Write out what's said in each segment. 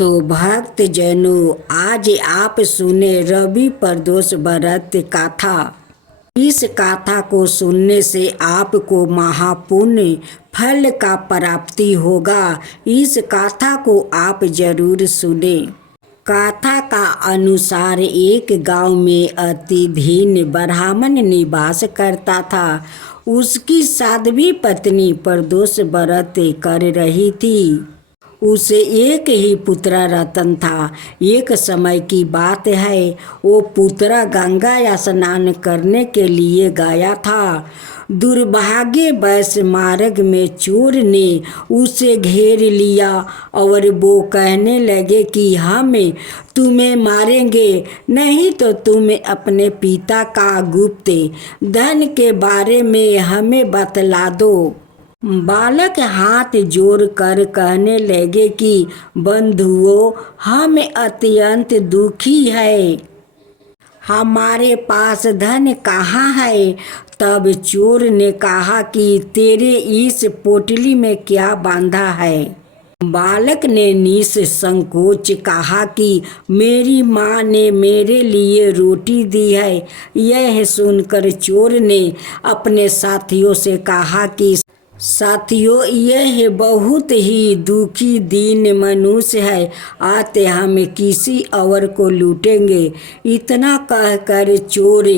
तो भक्त जनों, आज आप सुने रवि प्रदोष व्रत कथा। इस कथा को सुनने से आपको महापुण्य फल का प्राप्ति होगा। इस कथा को आप जरूर सुने। कथा का अनुसार एक गांव में अति धीन ब्राह्मण निवास करता था। उसकी साध्वी पत्नी प्रदोष व्रत कर रही थी। उसे एक ही पुत्र रतन था। एक समय की बात है, वो पुत्र गंगा स्नान करने के लिए गया था। दुर्भाग्यवश मार्ग में चोर ने उसे घेर लिया और वो कहने लगे कि हम तुम्हें मारेंगे, नहीं तो तुम अपने पिता का गुप्त धन के बारे में हमें बतला दो। बालक हाथ जोड़ कर कहने लगे कि बंधुओं, हम अत्यंत दुखी है, हमारे पास धन कहाँ है। तब चोर ने कहा कि तेरे इस पोटली में क्या बांधा है। बालक ने निसंकोच कहा कि मेरी माँ ने मेरे लिए रोटी दी है। यह सुनकर चोर ने अपने साथियों से कहा कि साथियों, यह बहुत ही दुखी दीन मनुष्य है, आते हम किसी और को लूटेंगे। इतना कहकर चोर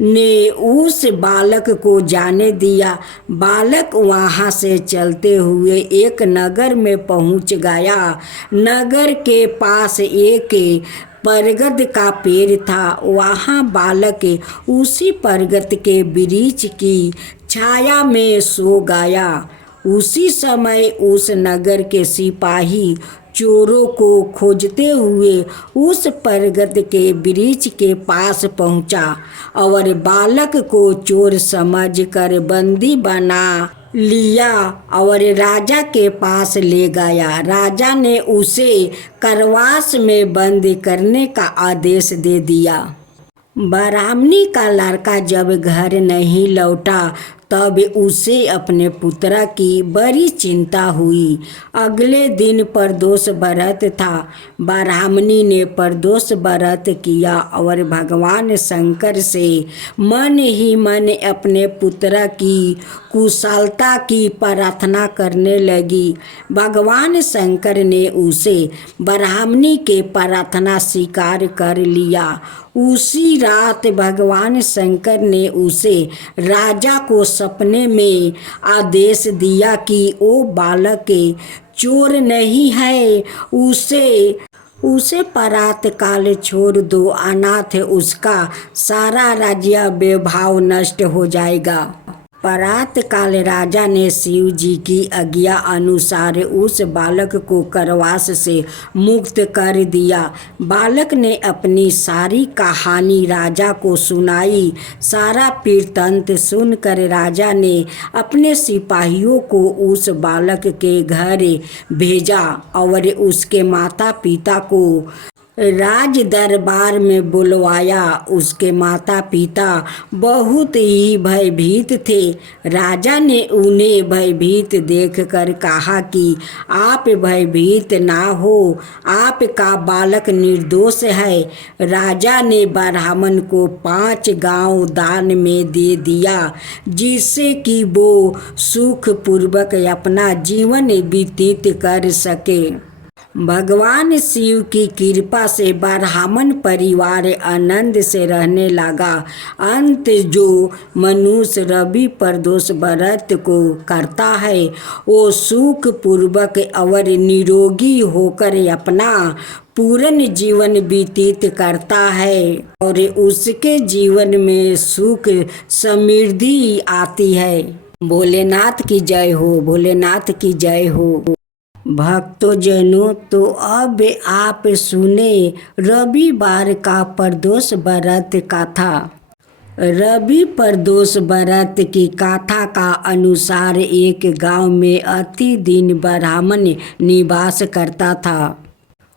ने उस बालक को जाने दिया। बालक वहां से चलते हुए एक नगर में पहुंच गया। नगर के पास एक बरगद का पेड़ था। वहां बालक उसी बरगद के वृक्ष की छाया में सो गया। उसी समय उस नगर के सिपाही चोरों को खोजते हुए उस बरगद के वृक्ष के पास पहुंचा और बालक को चोर समझकर बंदी बना लिया और राजा के पास ले गया। राजा ने उसे कारावास में बंद करने का आदेश दे दिया। ब्राह्मणी का लड़का जब घर नहीं लौटा तब उसे अपने पुत्र की बड़ी चिंता हुई। अगले दिन प्रदोष व्रत था। ब्राह्मणी ने प्रदोष व्रत किया और भगवान शंकर से मन ही मन अपने पुत्र की कुशलता की प्रार्थना करने लगी। भगवान शंकर ने उसे ब्राह्मणी के प्रार्थना स्वीकार कर लिया। उसी रात भगवान शंकर ने उसे राजा को सपने में आदेश दिया कि वो बालक चोर नहीं है, उसे प्रातः काल छोड़ दो, अनाथ उसका सारा राज्य वैभव नष्ट हो जाएगा। प्रातः काल राजा ने शिव जी की आज्ञा अनुसार उस बालक को कारावास से मुक्त कर दिया। बालक ने अपनी सारी कहानी राजा को सुनाई। सारा वृत्तांत सुनकर राजा ने अपने सिपाहियों को उस बालक के घर भेजा और उसके माता पिता को राज दरबार में बुलवाया। उसके माता पिता बहुत ही भयभीत थे। राजा ने उन्हें भयभीत देखकर कहा कि आप भयभीत ना हो, आपका बालक निर्दोष है। राजा ने ब्राह्मण को 5 गांव दान में दे दिया, जिससे कि वो सुखपूर्वक अपना जीवन व्यतीत कर सके। भगवान शिव की कृपा से ब्राह्मण परिवार आनंद से रहने लगा। अंत जो मनुष्य रवि प्रदोष व्रत को करता है, वो सुखपूर्वक और निरोगी होकर अपना पूर्ण जीवन व्यतीत करता है और उसके जीवन में सुख समृद्धि आती है। भोलेनाथ की जय हो, भोलेनाथ की जय हो। भक्तों जनों, तो अब आप सुने रविवार का प्रदोष व्रत कथा। रवि प्रदोष व्रत की कथा का अनुसार एक गांव में अति दीन ब्राह्मण निवास करता था।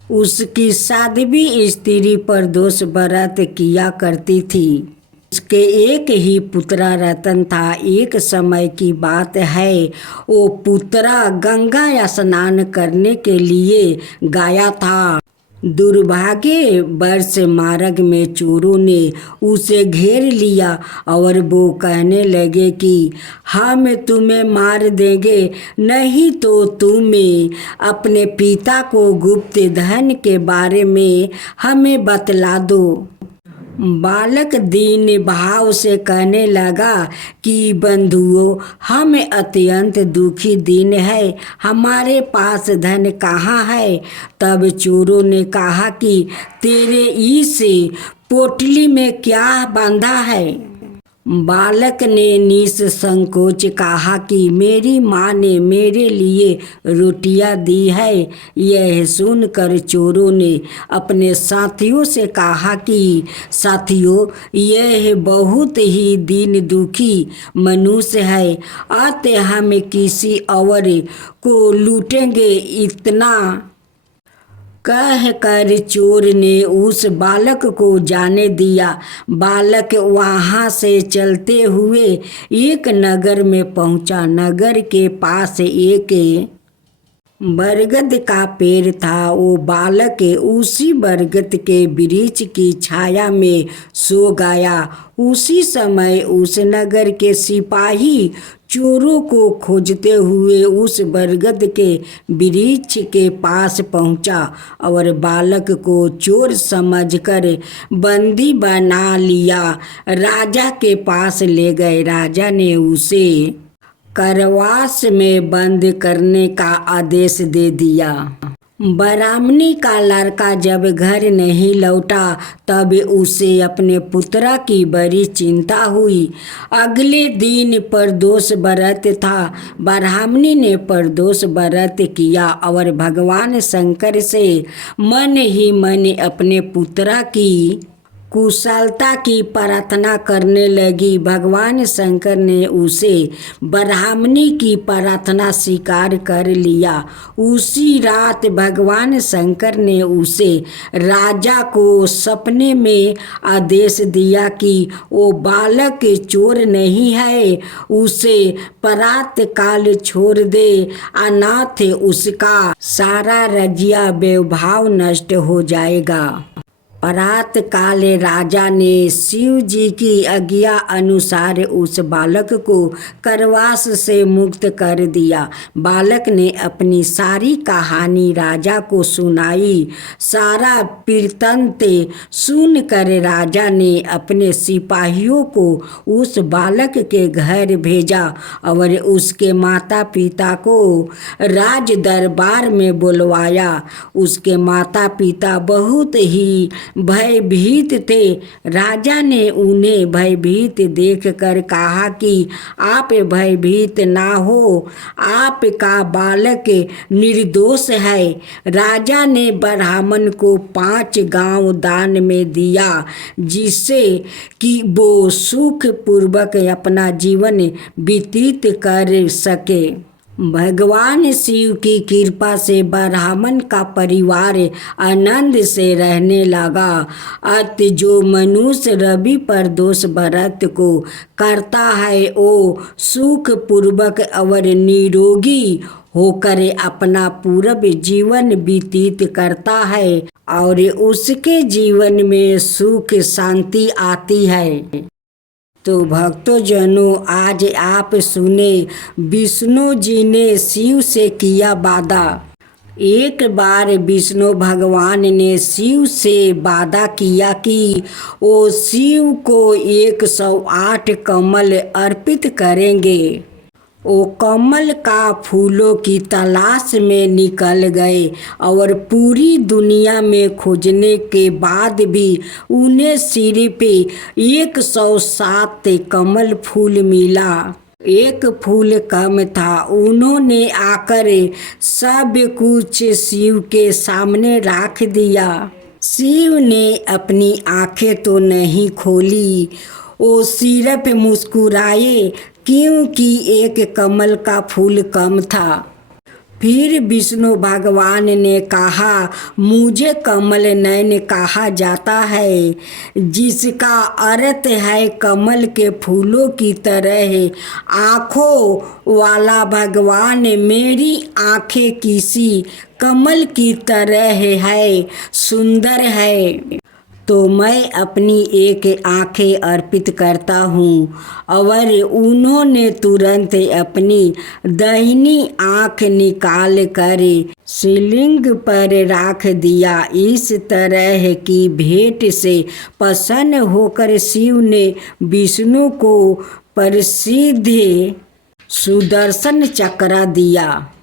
उसकी साध्वी स्त्री प्रदोष व्रत किया करती थी। उसके एक ही पुत्रा रतन था। एक समय की बात है, वो पुत्रा गंगा स्नान करने के लिए गया था। दुर्भाग्यवश मार्ग में चोरों ने उसे घेर लिया और वो कहने लगे कि हम तुम्हें मार देंगे, नहीं तो तुम्हें अपने पिता को गुप्त धन के बारे में हमें बतला दो। बालक दीन भाव से कहने लगा कि बंधुओं, हम अत्यंत दुखी दिन है, हमारे पास धन कहाँ है। तब चोरों ने कहा कि तेरे इस पोटली में क्या बांधा है। बालक ने निसंकोच कहा कि मेरी माँ ने मेरे लिए रोटियां दी है। यह सुनकर चोरों ने अपने साथियों से कहा कि साथियों, यह बहुत ही दीन दुखी मनुष्य है, अतः हम किसी और को लूटेंगे। इतना कह कर चोर ने उस बालक को जाने दिया। बालक वहाँ से चलते हुए एक नगर में पहुँचा। नगर के पास एक बरगद का पेड़ था। वो बालक उसी बरगद के वृक्ष की छाया में सो गया। उसी समय उस नगर के सिपाही चोरों को खोजते हुए उस बरगद के वृक्ष के पास पहुंचा और बालक को चोर समझकर बंदी बना लिया। राजा के पास ले गए। राजा ने उसे कारावास में बंद करने का आदेश दे दिया। ब्राह्मणी का लड़का जब घर नहीं लौटा तब उसे अपने पुत्रा की बड़ी चिंता हुई। अगले दिन प्रदोष व्रत था। ब्राह्मणी ने प्रदोष व्रत किया और भगवान शंकर से मन ही मन अपने पुत्रा की कुशलता की प्रार्थना करने लगी। भगवान शंकर ने उसे ब्राह्मणी की प्रार्थना स्वीकार कर लिया। उसी रात भगवान शंकर ने उसे राजा को सपने में आदेश दिया कि वो बालक चोर नहीं है, उसे प्रातः काल छोड़ दे, अनाथ उसका सारा रजिया वैभव नष्ट हो जाएगा। प्रातः काल राजा ने शिव जी की आज्ञा अनुसार उस बालक को कारावास से मुक्त कर दिया। बालक ने अपनी सारी कहानी राजा को सुनाई। सारा वृत्तांत सुनकर राजा ने अपने सिपाहियों को उस बालक के घर भेजा और उसके माता पिता को राज दरबार में बुलवाया। उसके माता पिता बहुत ही भयभीत थे। राजा ने उन्हें भयभीत देखकर कहा कि आप भयभीत ना हो, आपका बालक निर्दोष है। राजा ने ब्राह्मण को 5 गांव दान में दिया, जिससे कि वो सुख पूर्वक अपना जीवन व्यतीत कर सके। भगवान शिव की कृपा से ब्राह्मण का परिवार आनंद से रहने लगा। अतः जो मनुष्य रवि प्रदोष व्रत को करता है वो सुख पूर्वक और निरोगी होकर अपना पूर्ण जीवन व्यतीत करता है और उसके जीवन में सुख शांति आती है। तो भक्तों जनों, आज आप सुने विष्णु जी ने शिव से किया वादा। एक बार विष्णु भगवान ने शिव से वादा किया कि वो शिव को 108 कमल अर्पित करेंगे। वो कमल का फूलों की तलाश में निकल गए और पूरी दुनिया में खोजने के बाद भी उन्हें सिर्फ 107 कमल फूल मिला। एक फूल कम था। उन्होंने आकर सब कुछ शिव के सामने रख दिया। शिव ने अपनी आंखें तो नहीं खोली, वो सिर्फ मुस्कुराए, क्योंकि एक कमल का फूल कम था। फिर विष्णु भगवान ने कहा, मुझे कमल नयन कहा जाता है, जिसका अर्थ है कमल के फूलों की तरह आँखों वाला भगवान। मेरी आँखें किसी कमल की तरह है, सुंदर है, तो मैं अपनी एक आँखें अर्पित करता हूँ। और उन्होंने तुरंत अपनी दाहिनी आँख निकाल कर शिवलिंग पर रख दिया। इस तरह की भेंट से प्रसन्न होकर शिव ने विष्णु को प्रसिद्ध सुदर्शन चक्र दिया।